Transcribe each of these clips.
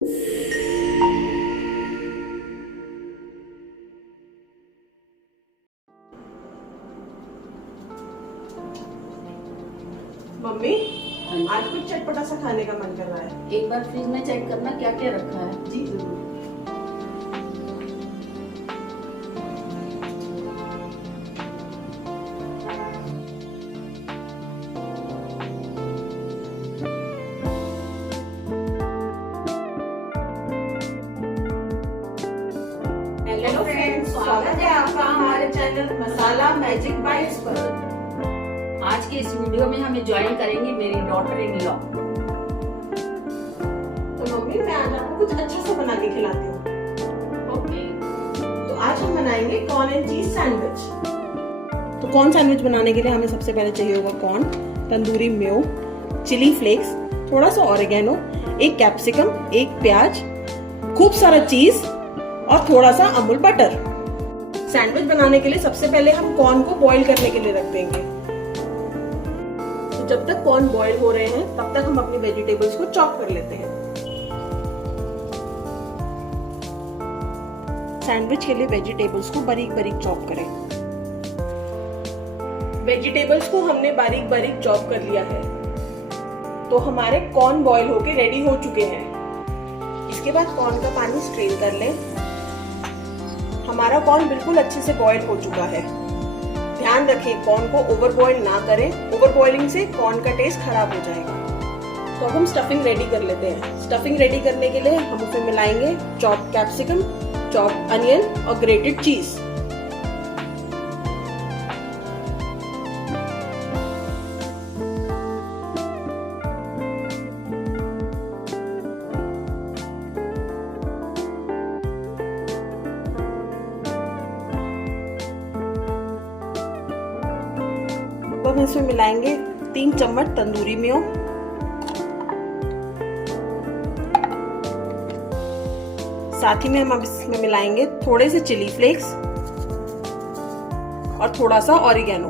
Mummy, आज कुछ चटपटा सा खाने का मन कर रहा है। एक बार फ्रिज में चेक करना क्या क्या रखा है। जी जरूर। हेलो फ्रेंड्स, स्वागत है आपका हमारे चैनल मसाला मैजिक बाइट्स पर। आज के इस वीडियो में हमें ज्वाइन करेंगी मेरी डॉटर इन लॉ। तो मम्मी, मैं आज आपको कुछ अच्छा सा बना के खिलाती हूँ। ओके। तो आज हम बनाएंगे कॉर्न एंड चीज सैंडविच। तो कॉर्न सैंडविच बनाने के लिए हमें सबसे पहले चाहिए होगा corn, tandoori mayo, chilli flakes, थोड़ा सा ऑरिगेनो, एक कैप्सिकम, एक प्याज, खूब सारा चीज और थोड़ा सा अमूल बटर। सैंडविच बनाने के लिए सबसे पहले हम कॉर्न को बॉईल करने के लिए रख देंगे। तो जब तक कॉर्न बॉईल हो रहे हैं तब तक हम अपनी वेजिटेबल्स को चॉप कर लेते हैं। सैंडविच के लिए वेजिटेबल्स को बारीक बारीक चॉप करें। वेजिटेबल्स को हमने बारीक बारीक चॉप कर लिया है। तो हमारे कॉर्न बॉईल होके रेडी हो चुके हैं। इसके बाद कॉर्न का पानी स्ट्रेन कर लें। हमारा कॉर्न बिल्कुल अच्छे से बॉईल हो चुका है। ध्यान रखें कॉर्न को ओवर बॉईल ना करें, ओवर बॉइलिंग से कॉर्न का टेस्ट खराब हो जाएगा। तो अब हम स्टफिंग रेडी कर लेते हैं। स्टफिंग रेडी करने के लिए हम उसमें मिलाएंगे चॉप्ड कैप्सिकम, चॉप्ड अनियन और ग्रेटेड चीज। अब हम इसमें मिलाएंगे 3 चम्मच तंदूरी मेयो, साथ ही में हम अब इसमें मिलाएंगे थोड़े से चिली फ्लेक्स और थोड़ा सा ऑरिगेनो।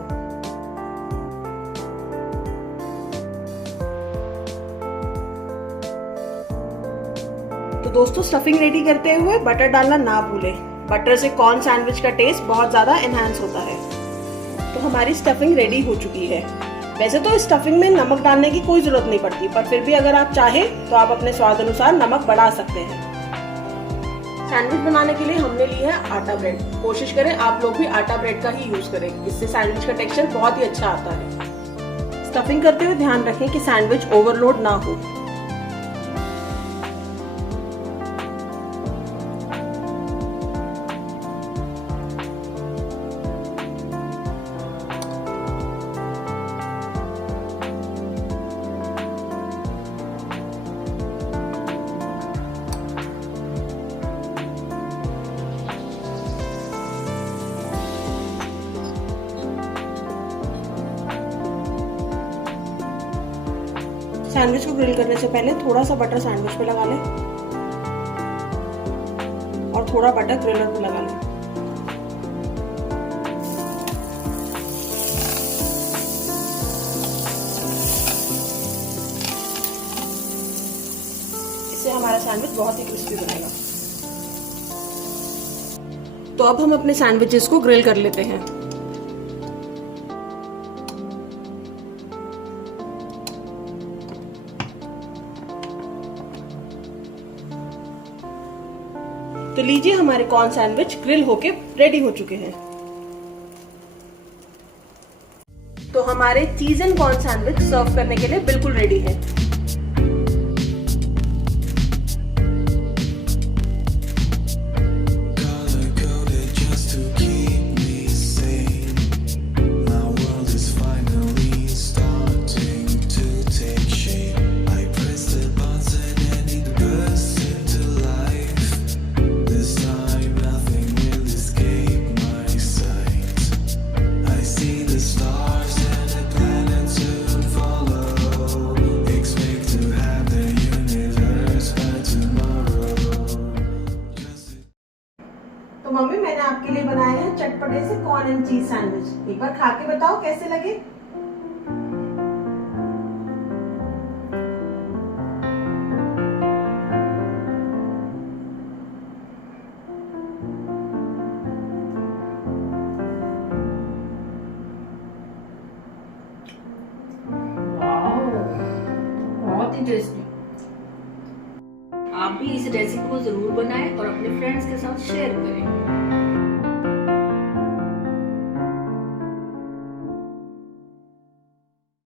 तो दोस्तों, स्टफिंग रेडी करते हुए बटर डालना ना भूलें। बटर से कॉर्न सैंडविच का टेस्ट बहुत ज्यादा एनहांस होता है। तो हमारी स्टफिंग रेडी हो चुकी है। वैसे तो इस स्टफिंग में नमक डालने की कोई जरूरत नहीं पड़ती, पर फिर भी अगर आप चाहें तो आप अपने स्वाद अनुसार नमक बढ़ा सकते हैं। सैंडविच बनाने के लिए हमने लिया है आटा ब्रेड। कोशिश करें आप लोग भी आटा ब्रेड का ही यूज करें, इससे सैंडविच का टेक्सचर बहुत ही अच्छा आता है। स्टफिंग करते हुए ध्यान रखें कि सैंडविच ओवरलोड ना हो। सैंडविच को ग्रिल करने से पहले थोड़ा सा बटर सैंडविच पे लगा लें और थोड़ा बटर ग्रिलर पे लगा लें। इससे हमारा सैंडविच बहुत ही क्रिस्पी बनेगा। तो अब हम अपने सैंडविचेस को ग्रिल कर लेते हैं। तो लीजिए, हमारे कॉर्न सैंडविच ग्रिल होके रेडी हो चुके हैं। तो हमारे चीज एंड कॉर्न सैंडविच सर्व करने के लिए बिल्कुल रेडी है। तो मम्मी, मैंने आपके लिए बनाए हैं चटपटे से कॉर्न एंड चीज सैंडविच। एक बार खा के बताओ कैसे लगे। बहुत ही टेस्टी। आप भी इस रेसिपी को जरूर बनाएं और अपने फ्रेंड्स के साथ शेयर करें।